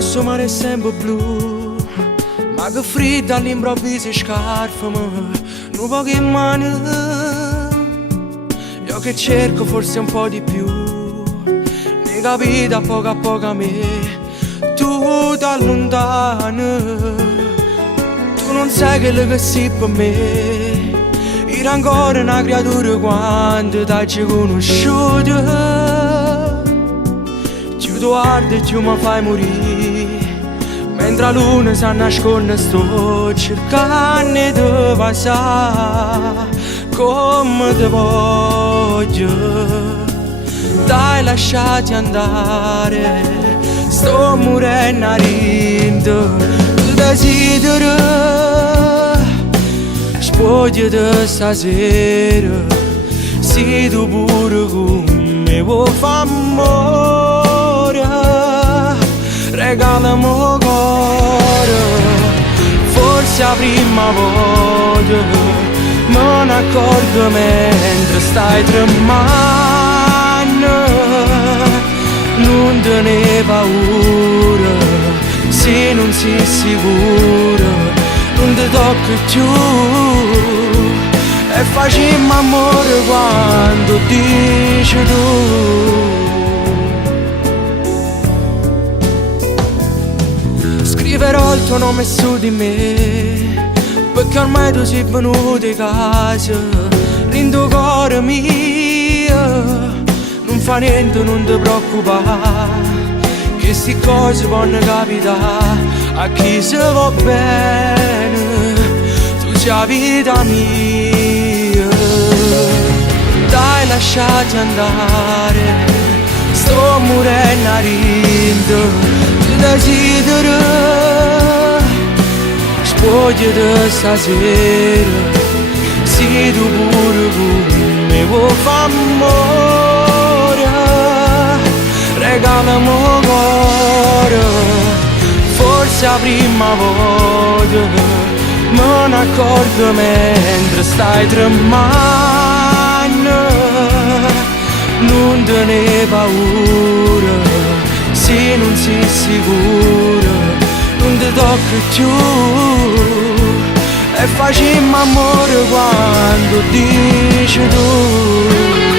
sto mare è sempre blu, ma che freddo all'improvviso scarfami, un po' che mani. Io che cerco forse un po' di più, ne capita a poco a me, tu da lontano, tu non sai quello che sei per me. Era ancora una creatura quando t'hai conosciuta, più tu arde e più mi fai morire. Mentre la luna si nasconde sto cercando di passare come te voglio. Dai lasciati andare, sto morendo a rinto, il desidero spoglio di stasera. Se tu pure con me vuoi fare amore, regalami il cuore. Forse la prima volta me ne accorgo mentre stai tremando. Non te ne paura, se non sei sicuro non ti tocco più. E facciamo amore quando dici tu. Scriverò il tuo nome su di me, perché ormai tu sei venuto in casa, in tuo cuore mio. Non fa niente, non ti preoccupare, che sti cose possono capitare a chi se va bene. Tu sei la vita mia, dai lasciati andare, sto morendo a rinto, ti desidero, spoglio di stasera. Se tu pure con me vuoi fare amore, regalami il cuore. Forse la prima volta me ne accorgo mentre stai tremando. Non te ne paura, se non sei sicuro non ti tocco più. E facciamo amore quando dici tu.